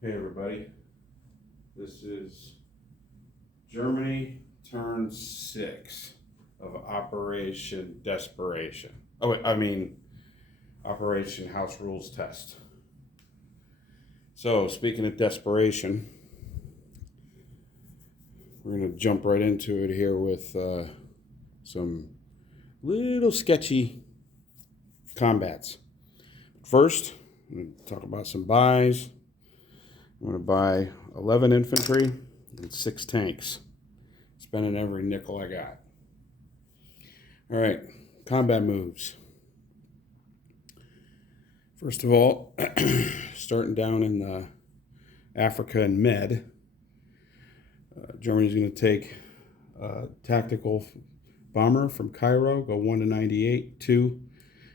Hey everybody, this is Germany turn 6 of Operation Desperation. Oh wait, I mean Operation House Rules Test. So speaking of desperation, we're going to jump right into it here with some little sketchy combats. First, I'm going to talk about some buys. I'm going to buy 11 infantry and 6 tanks, spending every nickel I got. All right, combat moves. First of all, starting down in Africa and Med, Germany's going to take a tactical bomber from Cairo, go 1 to 98, 2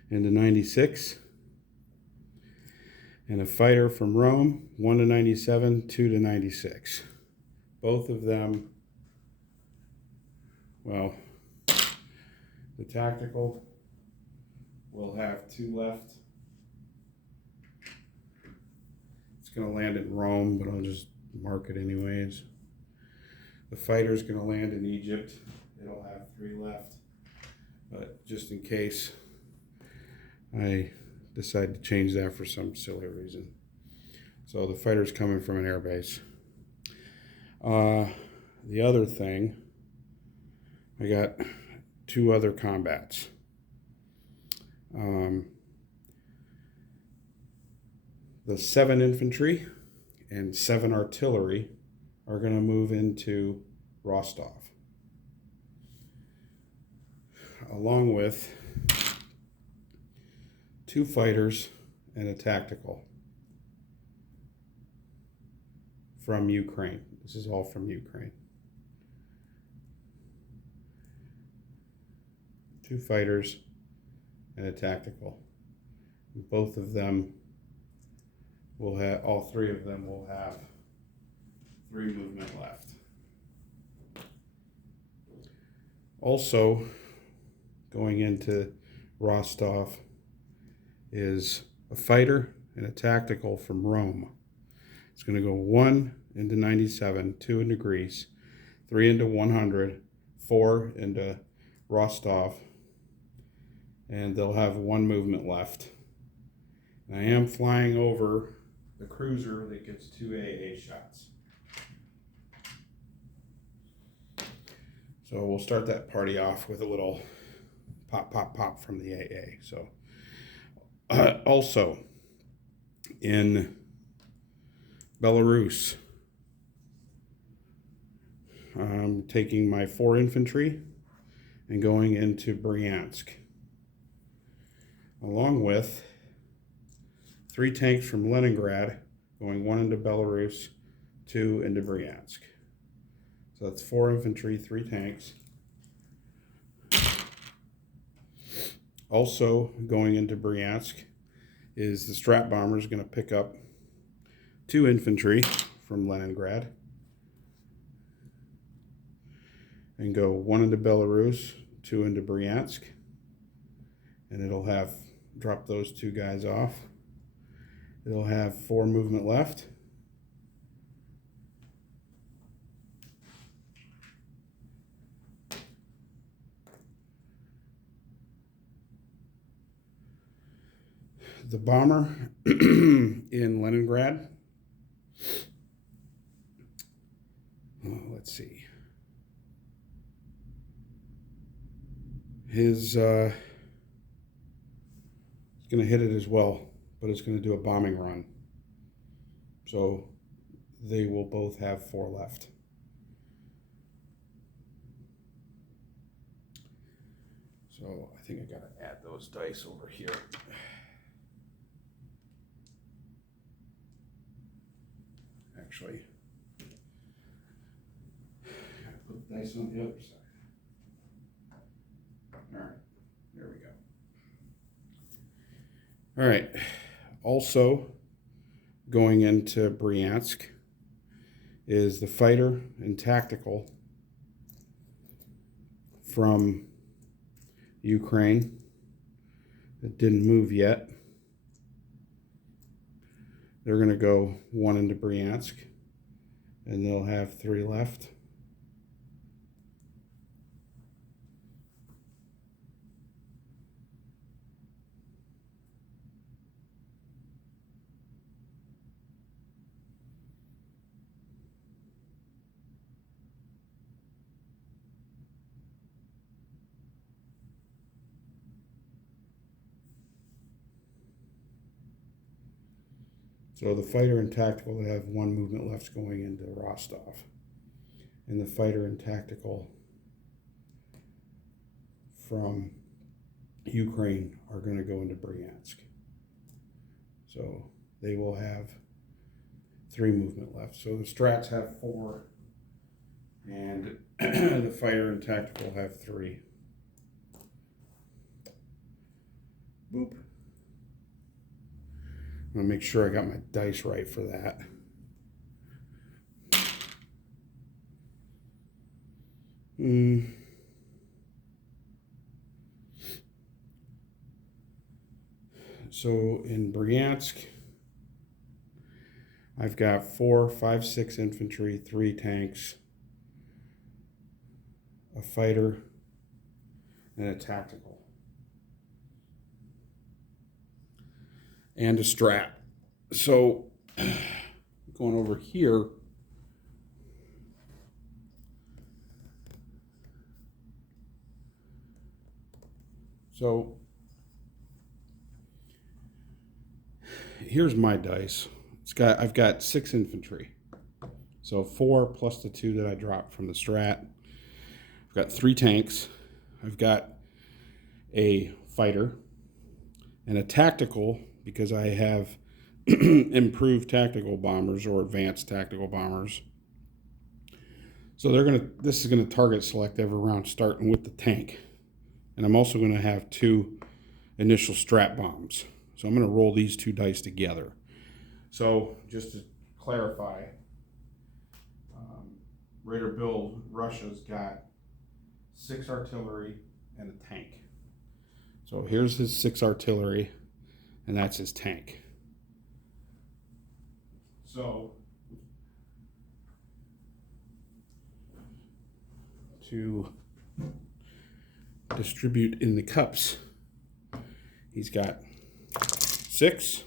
into 96. And a fighter from Rome, 1 to 97, 2 to 96. Both of them, well, the tactical will have 2 left. It's going to land in Rome, but I'll just mark it anyways. The fighter's going to land in Egypt. It'll have 3 left. But just in case I decide to change that for some silly reason. So the fighter's coming from an airbase. The other thing, I got 2 other combats. The 7 infantry and 7 artillery are going to move into Rostov, along with 2 fighters and a tactical from Ukraine. This is all from Ukraine. 2 fighters and a tactical. Both of them will have, all 3 of them will have 3 movement left. Also, going into Rostov is a fighter and a tactical from Rome. It's going to go 1 into 97, 2 into Greece, 3 into 100, 4 into Rostov, and they'll have 1 movement left. And I am flying over the cruiser that gets 2 AA shots. So we'll start that party off with a little pop, pop, pop from the AA. So also in Belarus, I'm taking my 4 infantry and going into Bryansk, along with 3 tanks from Leningrad, going 1 into Belarus, 2 into Bryansk. So that's 4 infantry, 3 tanks. Also going into Bryansk is the Strat bomber is going to pick up 2 infantry from Leningrad and go 1 into Belarus, 2 into Bryansk, and it'll have drop those 2 guys off. It'll have 4 movement left. The bomber in Leningrad, let's see, he's going to hit it as well, but it's going to do a bombing run. So they will both have 4 left. So I think I got to add those dice over here. Actually, gotta put the dice on the other side. All right, there we go. All right, also going into Bryansk is the fighter and tactical from Ukraine that didn't move yet. They're going to go one into Bryansk, and they'll have 3 left. So the fighter and tactical have 1 movement left going into Rostov. And the fighter and tactical from Ukraine are going to go into Bryansk. So they will have 3 movement left. So the strats have 4, and the fighter and tactical have 3. Boop. I'm going to make sure I got my dice right for that. So in Bryansk, I've got 4, 5, 6 infantry, 3 tanks, a fighter, and a tactical. And a strat. So going over here, so here's my dice. I've got 6 infantry. So 4 plus the 2 that I dropped from the strat. I've got 3 tanks. I've got a fighter and a tactical, because I have improved tactical bombers or advanced tactical bombers. So this is gonna target select every round starting with the tank. And I'm also gonna have 2 initial strat bombs. So I'm gonna roll these 2 dice together. So just to clarify, Raider Build Russia's got 6 artillery and a tank. So here's his 6 artillery, and that's his tank. So to distribute in the cups, he's got 6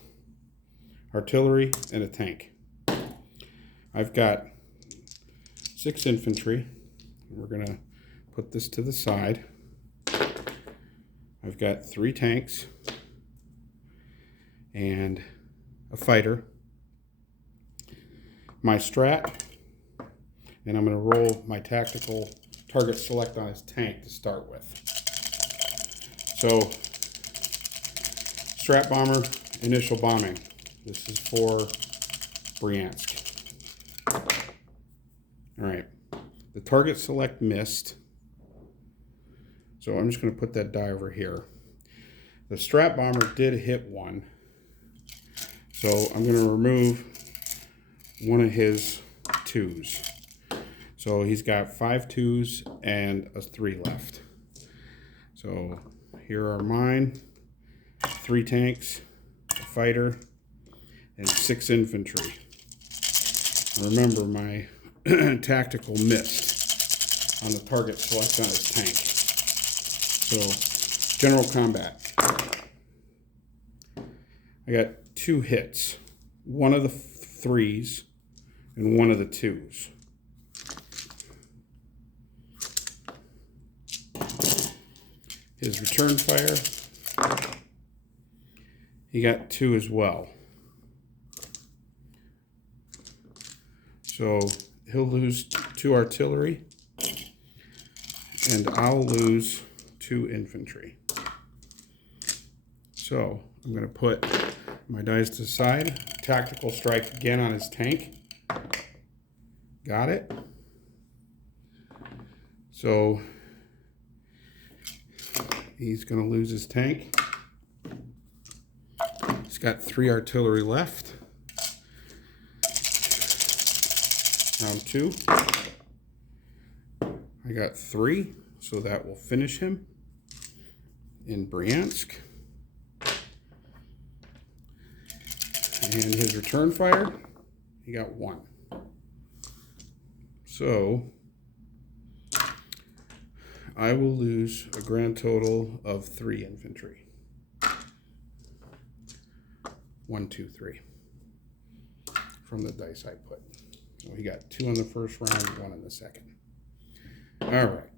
artillery and a tank. I've got 6 infantry. We're gonna put this to the side. I've got 3 tanks and a fighter. My strat, and I'm going to roll my tactical target select on his tank to start with. So, strat bomber, initial bombing. This is for Bryansk. All right, the target select missed. So I'm just going to put that die over here. The strat bomber did hit 1. So I'm going to remove one of his 2s. So he's got 5 2s and a 3 left. So here are mine. 3 tanks, a fighter, and 6 infantry. Remember, my tactical missed on the target select on his tank. So, general combat. I got 2 hits. One of the 3s and one of the 2s. His return fire, he got 2 as well. So he'll lose 2 artillery, and I'll lose 2 infantry. So I'm going to put my dice to the side. Tactical strike again on his tank. Got it. So he's going to lose his tank. He's got 3 artillery left. Round 2. I got 3, so that will finish him in Bryansk. And his return fire, he got 1. So I will lose a grand total of 3 infantry. 1, 2, 3 from the dice I put. So he got 2 in the first round, 1 in the second. All right.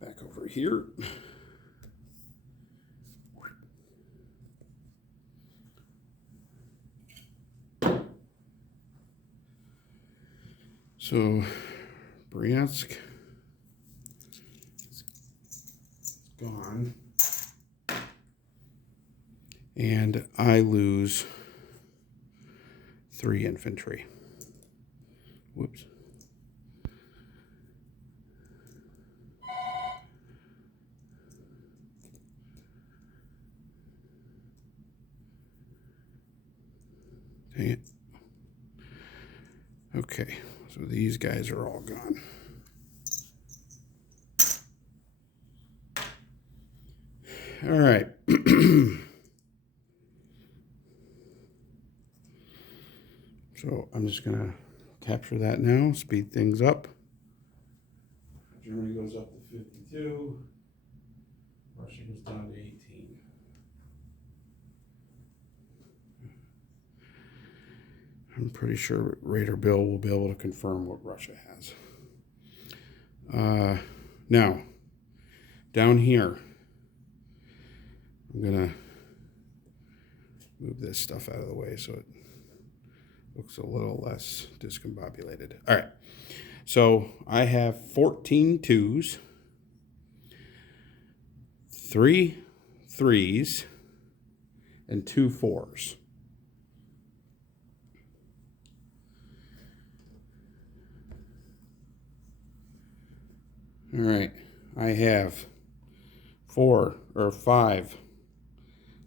Back over here. So Bryansk is gone. And I lose 3 infantry. Whoops. Dang it. Okay, so these guys are all gone. All right. So I'm just going to capture that now, speed things up. Germany goes up to 52. Russia goes down to 18. I'm pretty sure Raider Bill will be able to confirm what Russia has. Now, down here, I'm going to move this stuff out of the way so it looks a little less discombobulated. All right, so I have 14 twos, 3 threes, and 2 fours. All right, I have 4 or 5,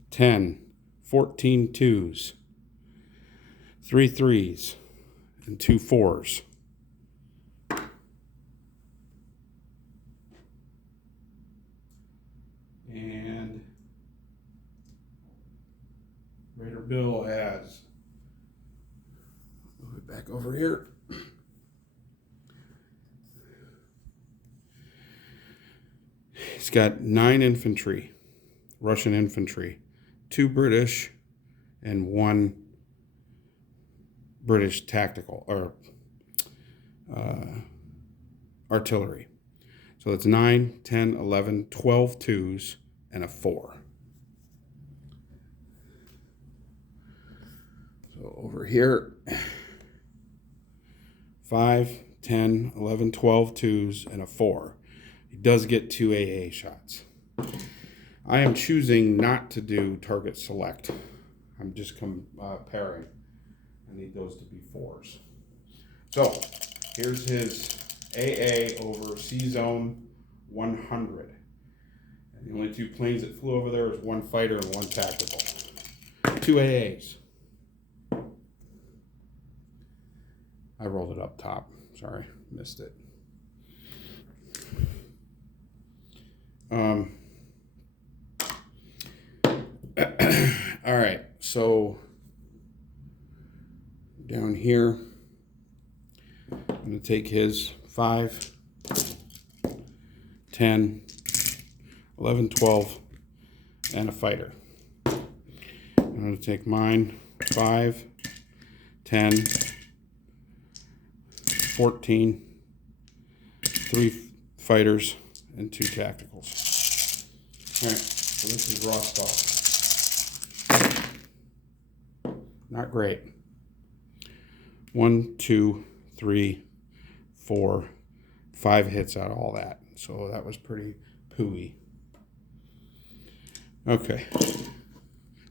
10, 14 twos, 3 threes, and 2 fours. And Raider Bill has, move it back over here. He's got 9 infantry, Russian infantry, 2 British, and 1 British tactical or artillery. So it's 9, 10, 11, 12 twos, and a 4. So over here, 5, 10, 11, 12 twos, and a 4. He does get 2 AA shots. I am choosing not to do target select. I'm just pairing. I need those to be 4s. So here's his AA over C zone 100. And the only 2 planes that flew over there was 1 fighter and 1 tactical. 2 AAs. I rolled it up top. Sorry, missed it. All right, so down here, I'm going to take his 5, 10, 11, 12, and a fighter. I'm going to take mine, 5, 10, 14, 3 fighters, and 2 tacticals. All right, so this is Rostov. Not great. 1, 2, 3, 4, 5 hits out of all that. So that was pretty pooey. Okay.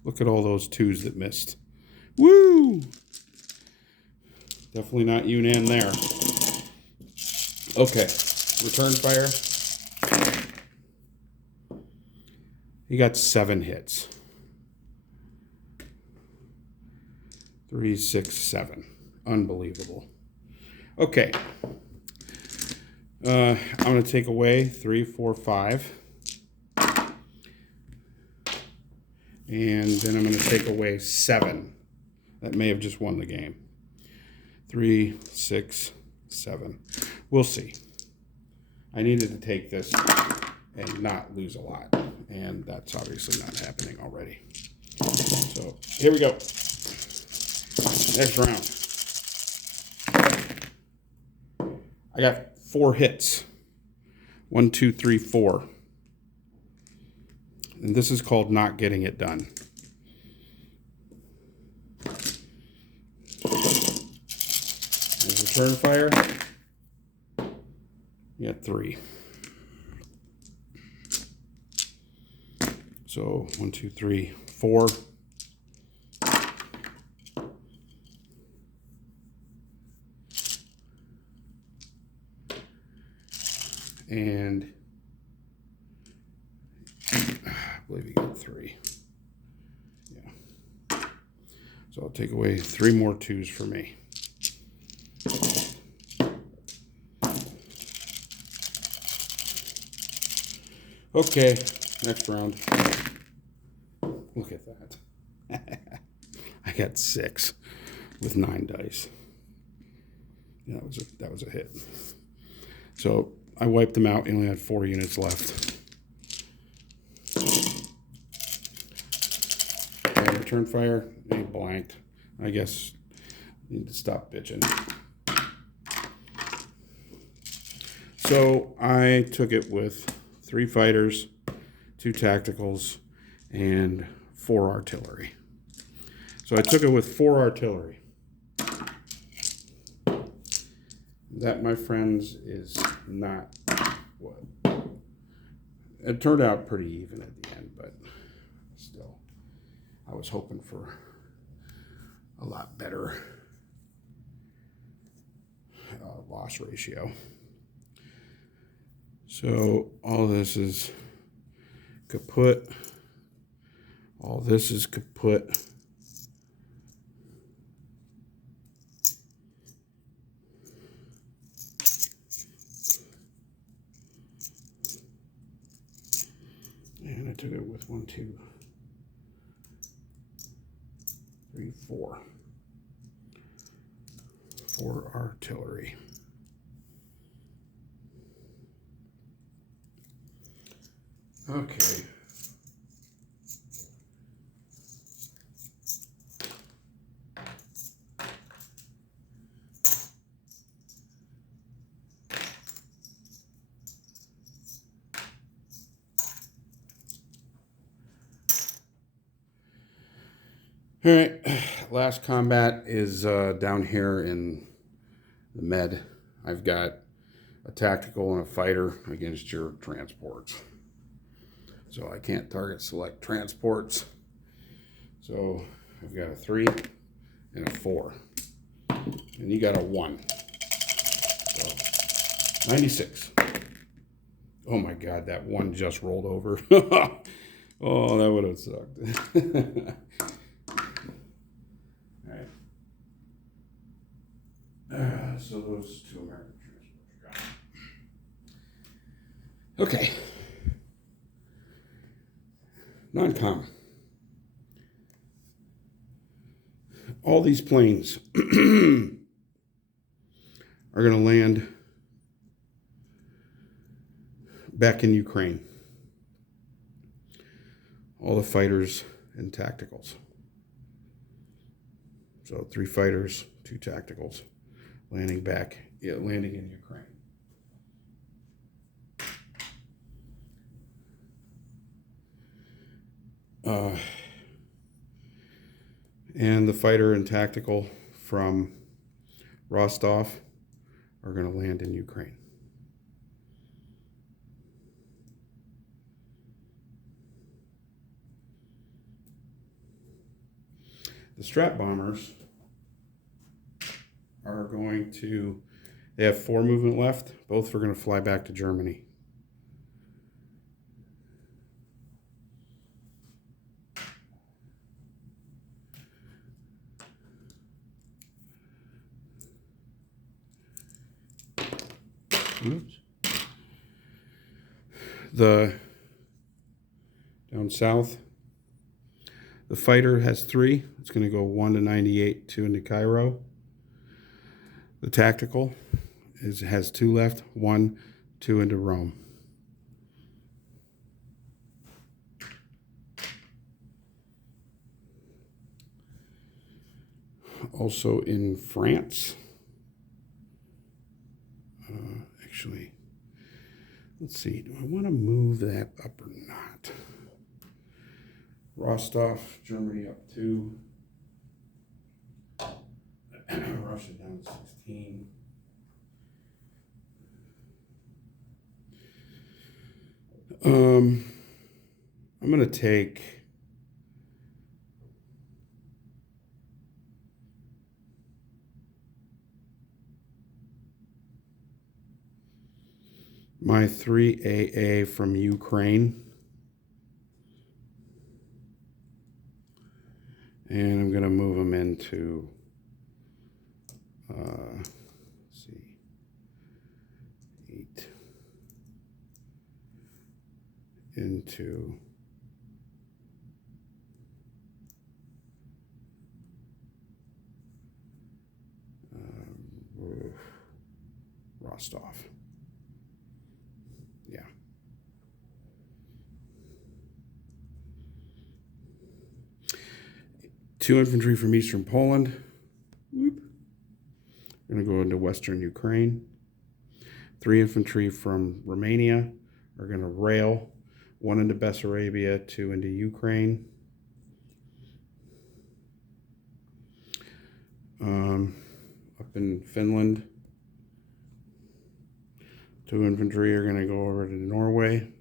Look at all those 2s that missed. Woo! Definitely not Yunnan there. Okay. Return fire. He got 7 hits. 3, 6, 7. Unbelievable. Okay. I'm going to take away 3, 4, 5. And then I'm going to take away 7. That may have just won the game. 3, 6, 7. We'll see. I needed to take this and not lose a lot. And that's obviously not happening already. So here we go. Next round. I got 4 hits. 1, 2, 3, 4. And this is called not getting it done. There's return fire. You got 3. So 1, 2, 3, 4. And I believe you got 3. Yeah. So I'll take away 3 more 2s for me. Okay, next round. Look at that. I got 6 with 9 dice. Yeah, that was a hit. So I wiped them out. You only had 4 units left. And return fire. He blanked. I guess you need to stop bitching. So I took it with 3 fighters, 2 tacticals, and 4 artillery. So I took it with 4 artillery. That, my friends, is not what. It turned out pretty even at the end, but still, I was hoping for a lot better loss ratio. So all this is kaput. All this is kaput. And I took it with 1, 2, 3, 4. 4 artillery. Okay. All right, last combat is down here in the med. I've got a tactical and a fighter against your transports. So I can't target select transports. So I've got a 3 and a 4. And you got a 1. So 96. Oh my God, that 1 just rolled over. Oh, that would have sucked. So those 2 American transports are gone. Okay. Non-com. All these planes are going to land back in Ukraine. All the fighters and tacticals. So 3 fighters, 2 tacticals. Landing in Ukraine. And the fighter and tactical from Rostov are going to land in Ukraine. The strap bombers are going to, they have 4 movement left. Both are going to fly back to Germany. Oops. The down south, The fighter has 3. It's going to go 1 to 98, 2 into Cairo. The tactical has 2 left, 1, 2 into Rome. Also in France, actually, let's see, do I want to move that up or not? Rostov, Germany up 2. Russia down 16. I'm going to take my 3 AA from Ukraine, and I'm going to move them into, let's see, 8 into Rostov. Yeah. Two infantry from eastern Poland. Whoop. Going to go into western Ukraine. 3 infantry from Romania are going to rail. 1 into Bessarabia, 2 into Ukraine. Up in Finland, 2 infantry are going to go over to Norway.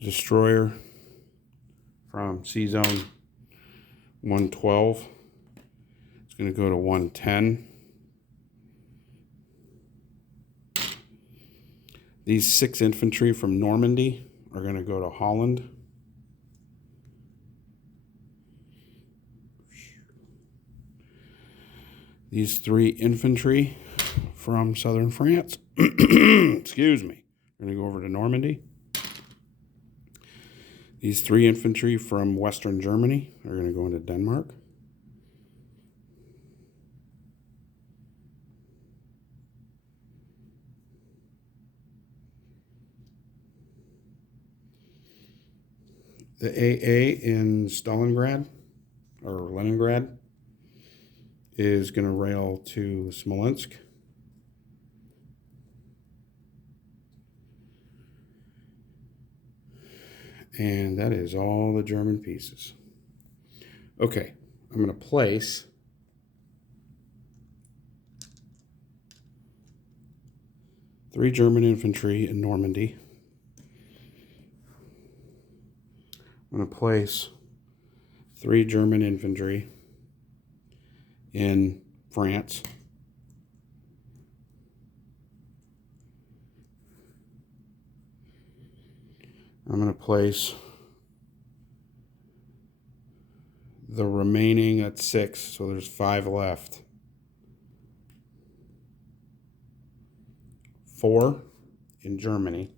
Destroyer from Sea Zone 112. It's going to go to 110. These 6 infantry from Normandy are going to go to Holland. These 3 infantry from southern France, excuse me, are going to go over to Normandy. These 3 infantry from western Germany are going to go into Denmark. The AA in Stalingrad, or Leningrad, is going to rail to Smolensk. And that is all the German pieces. Okay, I'm going to place three German infantry in Normandy. I'm going to place 3 German infantry in France. I'm going to place the remaining at 6, so there's 5 left. 4 in Germany.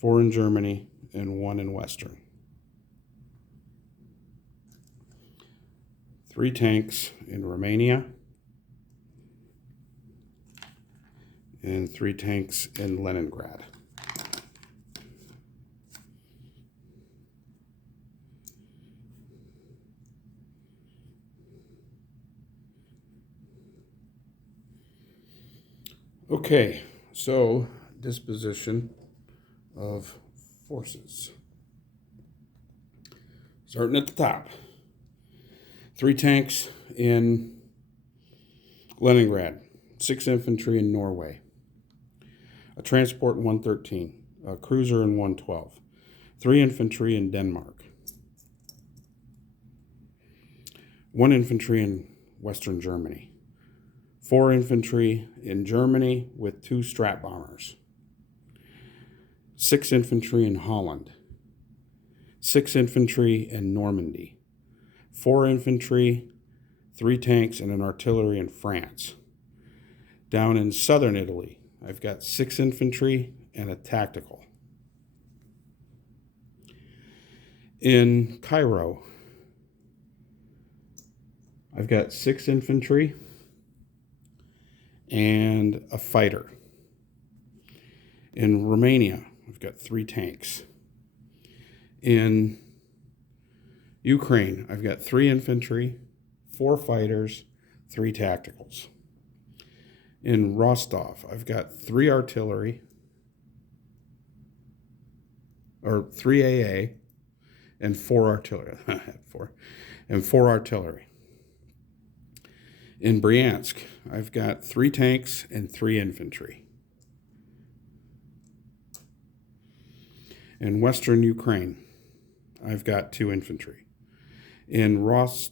4 in Germany and 1 in Western. 3 tanks in Romania. And 3 tanks in Leningrad. Okay, so disposition of forces. Starting at the top. 3 tanks in Leningrad, 6 infantry in Norway, a transport in 113, a cruiser in 112, 3 infantry in Denmark, 1 infantry in Western Germany, 4 infantry in Germany with 2 strat bombers, 6 infantry in Holland, 6 infantry in Normandy, 4 infantry, 3 tanks, and an artillery in France. Down in southern Italy, I've got 6 infantry and a tactical. In Cairo, I've got 6 infantry and a fighter. In Romania, I've got 3 tanks. In Ukraine, I've got 3 infantry, 4 fighters, 3 tacticals. In Rostov, I've got 3 artillery, or 3 AA, and 4 artillery. and 4 artillery. In Bryansk, I've got 3 tanks and 3 infantry. In Western Ukraine, I've got 2 infantry. In that's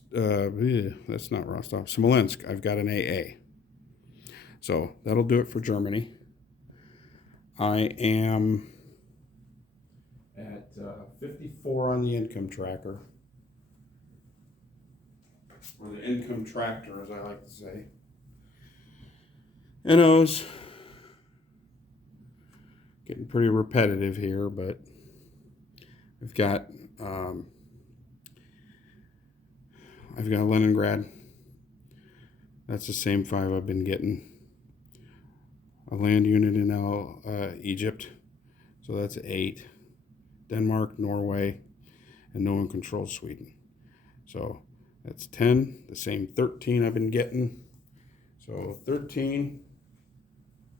not Rostov, Smolensk, I've got an AA. So that'll do it for Germany. I am at 54 on the income tracker, or the income tractor, as I like to say. NO's getting pretty repetitive here, but I've got Leningrad. That's the same 5 I've been getting. A land unit in Egypt, so that's 8. Denmark, Norway, and no one controls Sweden. So that's 10, the same 13 I've been getting. So 13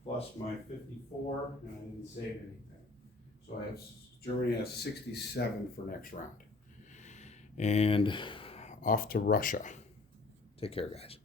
plus my 54, and I didn't save anything. So Germany has 67 for next round. And off to Russia. Take care, guys.